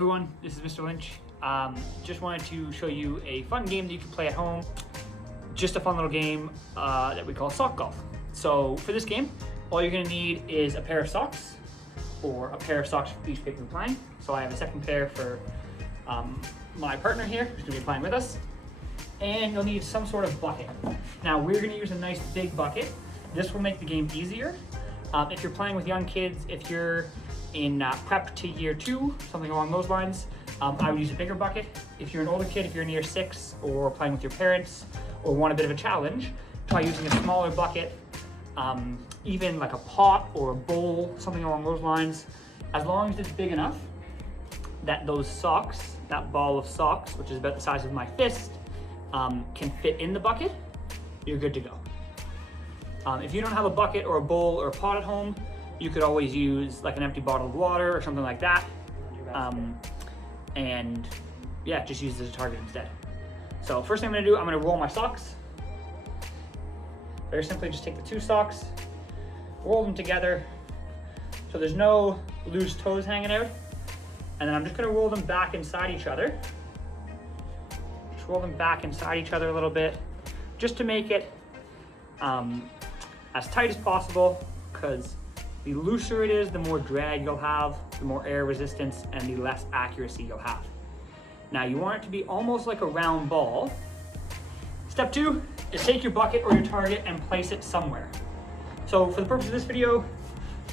everyone, this is Mr. Lynch. Just wanted to show you a fun game that you can play at home. Just a fun little game that we call sock golf. So for this game, all you're gonna need is a pair of socks, or a pair of socks for each people playing. So I have a second pair for my partner here, who's gonna be playing with us. And you'll need some sort of bucket. Now we're gonna use a nice big bucket. This will make the game easier. If you're playing with young kids, if you're in prep to year 2, something along those lines, I would use a bigger bucket. If you're an older kid, if you're in year 6 or playing with your parents or want a bit of a challenge, try using a smaller bucket, even like a pot or a bowl, something along those lines. As long as it's big enough that those socks, that ball of socks, which is about the size of my fist, can fit in the bucket, you're good to go. If you don't have a bucket or a bowl or a pot at home, you could always use like an empty bottle of water or something like that. And yeah, just use it as a target instead. So first thing I'm gonna do, I'm gonna roll my socks. Very simply, just take the 2 socks, roll them together so there's no loose toes hanging out. And then I'm just gonna roll them back inside each other. Just roll them back inside each other a little bit, just to make it as tight as possible, because the looser it is, the more drag you'll have, the more air resistance, and the less accuracy you'll have. Now you want it to be almost like a round ball. Step 2 is take your bucket or your target and place it somewhere. So for the purpose of this video,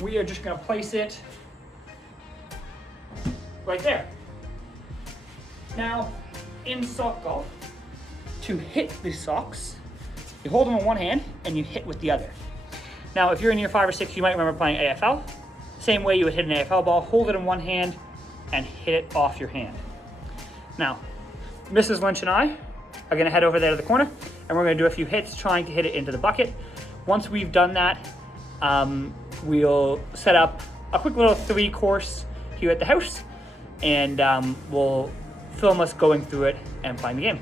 we are just gonna place it right there. Now, in sock golf, to hit the socks, you hold them in one hand and you hit with the other. Now, if you're in year 5 or 6, you might remember playing AFL. Same way you would hit an AFL ball, hold it in one hand and hit it off your hand. Now, Mrs. Lynch and I are gonna head over there to the corner and we're gonna do a few hits trying to hit it into the bucket. Once we've done that, we'll set up a quick little 3 course here at the house, and we'll film us going through it and playing the game.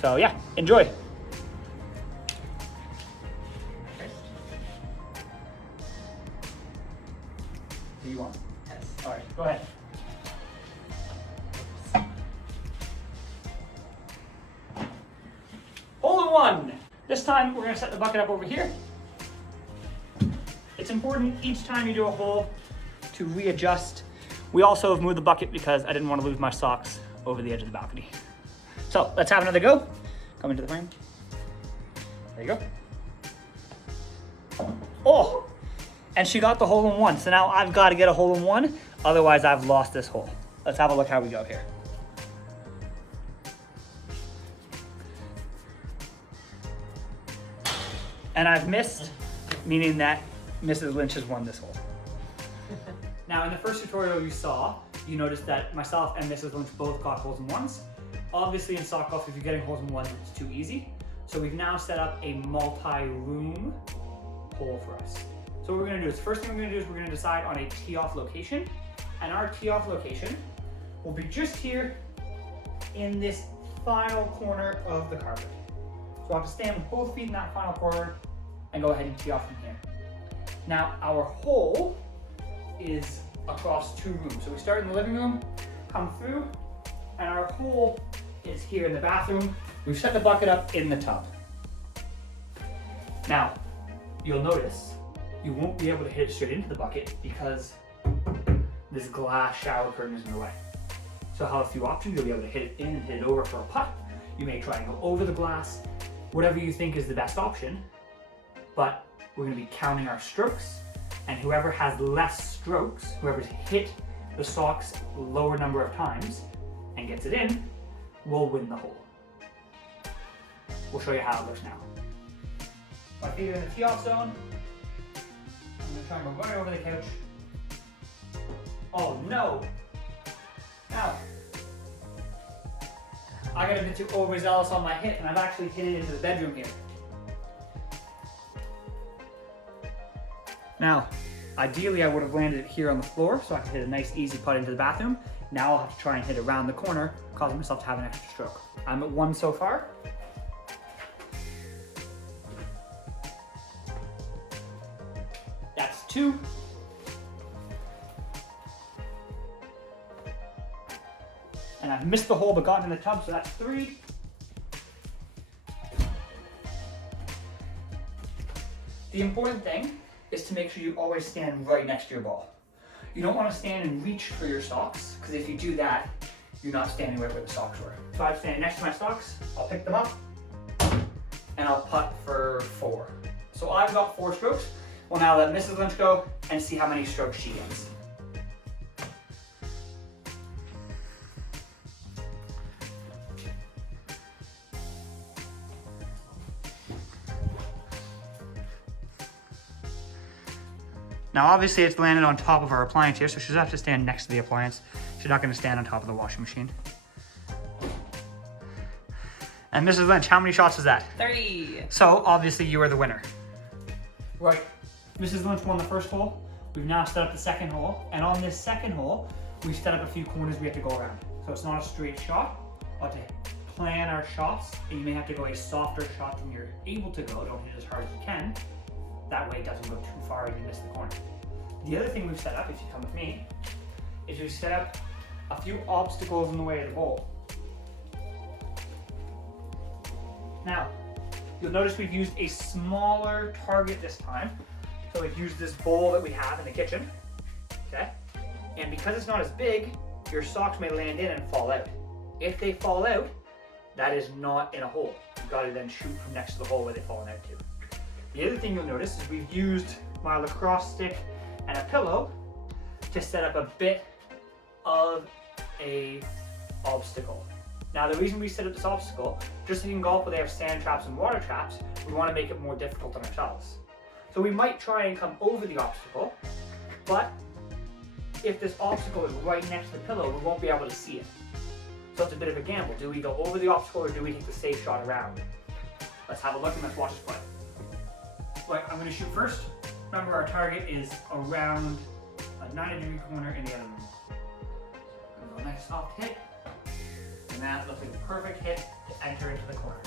So yeah, enjoy. Do you want? Yes. All right, go ahead. Hole in one. This time we're gonna set the bucket up over here. It's important each time you do a hole to readjust. We also have moved the bucket because I didn't want to lose my socks over the edge of the balcony. So let's have another go. Come into the frame. There you go. Oh, and she got the hole in one. So now I've got to get a hole in one. Otherwise I've lost this hole. Let's have a look how we go here. And I've missed, meaning that Mrs. Lynch has won this hole. Now in the first tutorial you saw, you noticed that myself and Mrs. Lynch both got holes in ones. Obviously in sock golf, if you're getting holes in ones, it's too easy. So we've now set up a multi-room hole for us. So what we're gonna do is, first thing we're gonna do is we're gonna decide on a tee-off location. And our tee-off location will be just here in this final corner of the carpet. So I'll have to stand with both feet in that final corner and go ahead and tee off from here. Now our hole is across 2 rooms. So we start in the living room, come through, and our hole is here in the bathroom. We've set the bucket up in the tub. Now, you'll notice you won't be able to hit it straight into the bucket because this glass shower curtain is in the way. So I'll have a few options. You'll be able to hit it in and hit it over for a putt. You may try and go over the glass, whatever you think is the best option, but we're gonna be counting our strokes, and whoever has less strokes, whoever's hit the socks lower number of times and gets it in, will win the hole. We'll show you how it looks now. My feet are in the tee-off zone. I'm gonna try and go right over the couch. Oh no! Now, I got a bit too overzealous on my hit, and I've actually hit it into the bedroom here. Now, ideally I would have landed it here on the floor so I could hit a nice easy putt into the bathroom. Now I'll have to try and hit around the corner, causing myself to have an extra stroke. I'm at 1 so far. That's 2. And I've missed the hole but gotten in the tub, so that's 3. The important thing is to make sure you always stand right next to your ball. You don't want to stand and reach for your socks, because if you do that, you're not standing right where the socks were. So I'm standing next to my socks, I'll pick them up, and I'll putt for 4. So I've got 4 strokes. Well, now let Mrs. Lynch go and see how many strokes she gets. Now obviously it's landed on top of our appliance here, so she'll have to stand next to the appliance. She's not going to stand on top of the washing machine. And Mrs. Lynch, how many shots was that? 3. So obviously you are the winner. Right, Mrs. Lynch won the first hole. We've now set up the second hole, and on this second hole, we've set up a few corners we have to go around. So it's not a straight shot, but to plan our shots, and you may have to go a softer shot than you're able to go. Don't hit it as hard as you can. That way it doesn't go too far and you miss the corner. The other thing we've set up, if you come with me, is we've set up a few obstacles in the way of the bowl. Now, you'll notice we've used a smaller target this time. So we've used this bowl that we have in the kitchen, okay? And because it's not as big, your socks may land in and fall out. If they fall out, that is not in a hole. You've got to then shoot from next to the hole where they've fallen out to. The other thing you'll notice is we've used my lacrosse stick and a pillow to set up a bit of a obstacle. Now the reason we set up this obstacle, just like in golf where they have sand traps and water traps, we want to make it more difficult on ourselves. So we might try and come over the obstacle, but if this obstacle is right next to the pillow, we won't be able to see it. So it's a bit of a gamble. Do we go over the obstacle or do we take the safe shot around? Let's have a look and let's watch us play. Right, I'm going to shoot first. Remember, our target is around a 90-degree corner in the other room. I'm going to go nice soft hit, and that looks like the perfect hit to enter into the corner.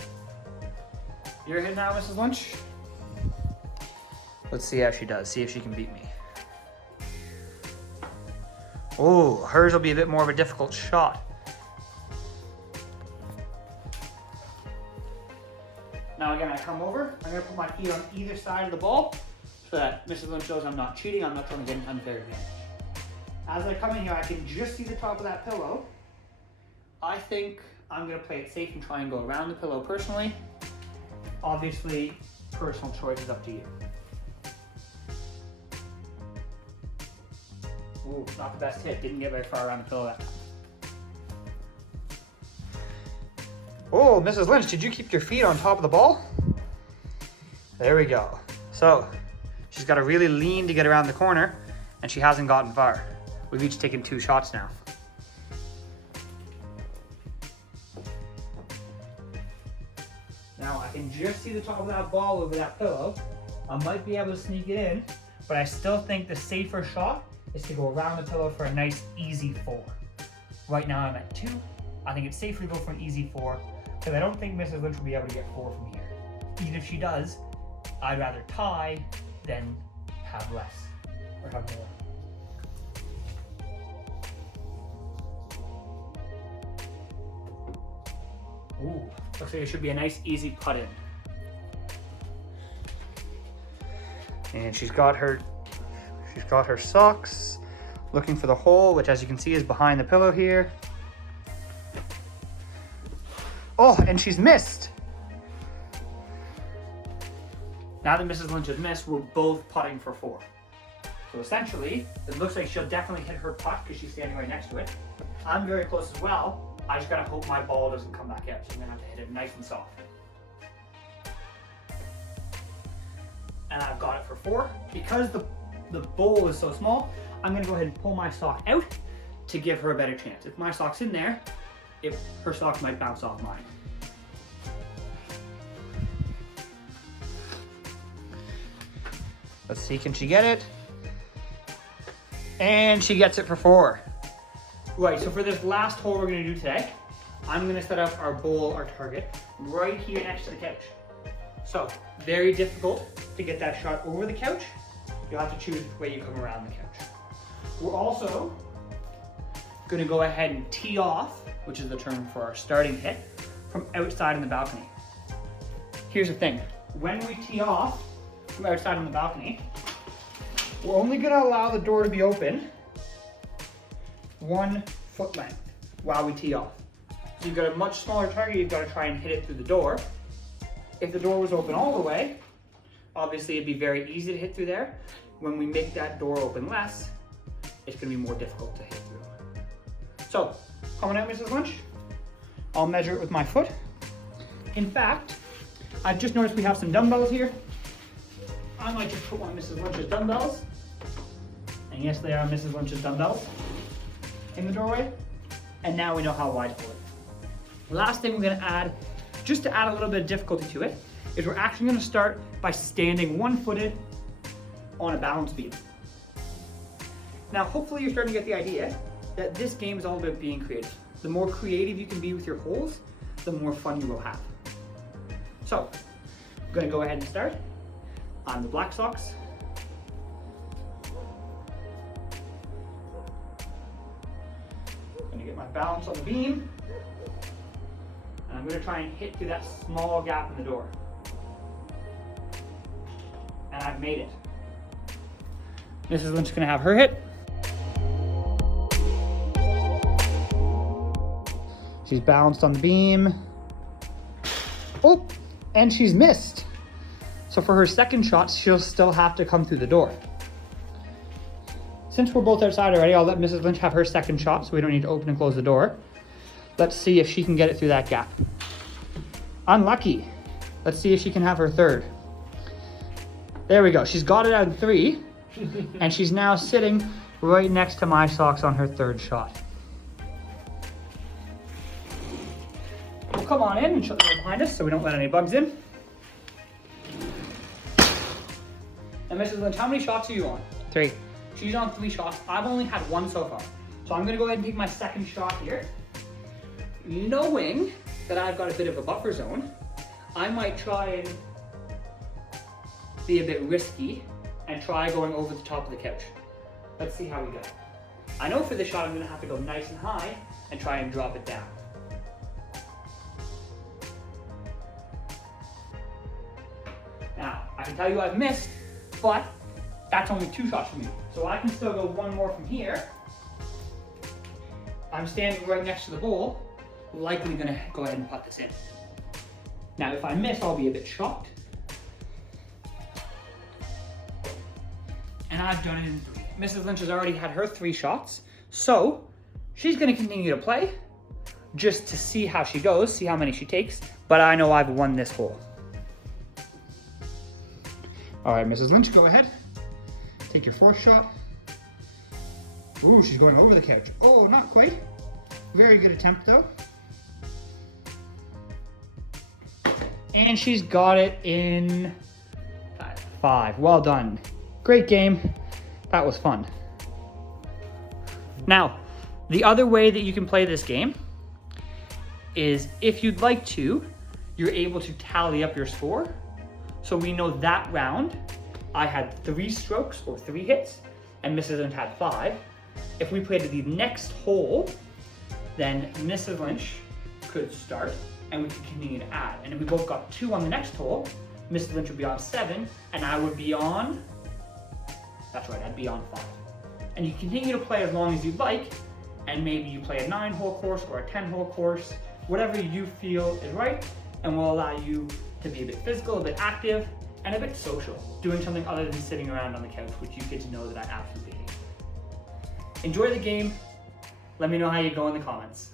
Your hit now, Mrs. Lynch. Let's see how she does. See if she can beat me. Oh, hers will be a bit more of a difficult shot. Now again, I come over, I'm going to put my feet on either side of the ball so that Mrs. Lynch knows I'm not cheating, I'm not trying to get an unfair advantage. As I come in here, I can just see the top of that pillow. I think I'm going to play it safe and try and go around the pillow personally. Obviously, personal choice is up to you. Ooh, not the best hit, didn't get very far around the pillow that time. Oh, Mrs. Lynch, did you keep your feet on top of the ball? There we go. So, she's got to really lean to get around the corner, and she hasn't gotten far. We've each taken 2 shots now. Now, I can just see the top of that ball over that pillow. I might be able to sneak it in, but I still think the safer shot is to go around the pillow for a nice, easy 4. Right now, I'm at 2. I think it's safer to go for an easy 4, because I don't think Mrs. Lynch will be able to get 4 from here. Even if she does, I'd rather tie than have less, or have more. Ooh, looks like it should be a nice, easy putt in. And she's got her socks, looking for the hole, which as you can see is behind the pillow here. Oh, and she's missed. Now that Mrs. Lynch has missed, we're both putting for 4. So essentially, it looks like she'll definitely hit her putt because she's standing right next to it. I'm very close as well. I just gotta hope my ball doesn't come back out, so I'm gonna have to hit it nice and soft. And I've got it for 4. Because the bowl is so small, I'm gonna go ahead and pull my sock out to give her a better chance. If my sock's in there, her sock might bounce off mine. Let's see, can she get it? And she gets it for 4. Right, so for this last hole we're gonna do today, I'm gonna set up our bowl, our target, right here next to the couch. So, very difficult to get that shot over the couch. You'll have to choose which way you come around the couch. We're also gonna go ahead and tee off which is the term for our starting hit, from outside on the balcony. Here's the thing, when we tee off from outside on the balcony, we're only gonna allow the door to be open 1 foot length while we tee off. So you've got a much smaller target, you've got to try and hit it through the door. If the door was open all the way, obviously it'd be very easy to hit through there. When we make that door open less, it's gonna be more difficult to hit through. So, coming out, Mrs. Lynch, I'll measure it with my foot. In fact, I've just noticed we have some dumbbells here. I might just put one of Mrs. Lynch's dumbbells, and yes, they are Mrs. Lynch's dumbbells, in the doorway, and now we know how wide to hold it. Last thing we're gonna add, just to add a little bit of difficulty to it, is we're actually gonna start by standing one-footed on a balance beam. Now, hopefully you're starting to get the idea that this game is all about being creative. The more creative you can be with your holes, the more fun you will have. So, I'm gonna go ahead and start on the black socks. Gonna get my balance on the beam, and I'm gonna try and hit through that small gap in the door. And I've made it. Mrs. Lynch is gonna have her hit. She's balanced on the beam. Oh, and she's missed. So for her second shot, she'll still have to come through the door. Since we're both outside already, I'll let Mrs. Lynch have her second shot so we don't need to open and close the door. Let's see if she can get it through that gap. Unlucky. Let's see if she can have her third. There we go. She's got it out in 3, and she's now sitting right next to my socks on her third shot. We'll come on in and shut the door behind us so we don't let any bugs in. And Mrs. Lynch, how many shots are you on? 3. She's on 3 shots. I've only had 1 so far. So I'm gonna go ahead and take my second shot here. Knowing that I've got a bit of a buffer zone, I might try and be a bit risky and try going over the top of the couch. Let's see how we go. I know for this shot I'm gonna have to go nice and high and try and drop it down. Now, I can tell you I've missed, but that's only 2 shots for me. So I can still go 1 more from here. I'm standing right next to the bowl, likely gonna go ahead and putt this in. Now, if I miss, I'll be a bit shocked. And I've done it in 3. Mrs. Lynch has already had her 3 shots, so she's gonna continue to play just to see how she goes, see how many she takes, but I know I've won this hole. All right, Mrs. Lynch, go ahead. Take your 4th shot. Ooh, she's going over the couch. Oh, not quite. Very good attempt, though. And she's got it in 5. Well done. Great game. That was fun. Now, the other way that you can play this game is if you'd like to, you're able to tally up your score. So we know that round, I had 3 strokes or 3 hits, and Mrs. Lynch had 5. If we played the next hole, then Mrs. Lynch could start, and we could continue to add. And if we both got 2 on the next hole, Mrs. Lynch would be on 7, and I would be on, that's right, I'd be on 5. And you continue to play as long as you'd like, and maybe you play a 9-hole course or a 10-hole course, whatever you feel is right, and will allow you to be a bit physical, a bit active, and a bit social, doing something other than sitting around on the couch, which you kids know that I absolutely hate. Enjoy the game. Let me know how you go in the comments.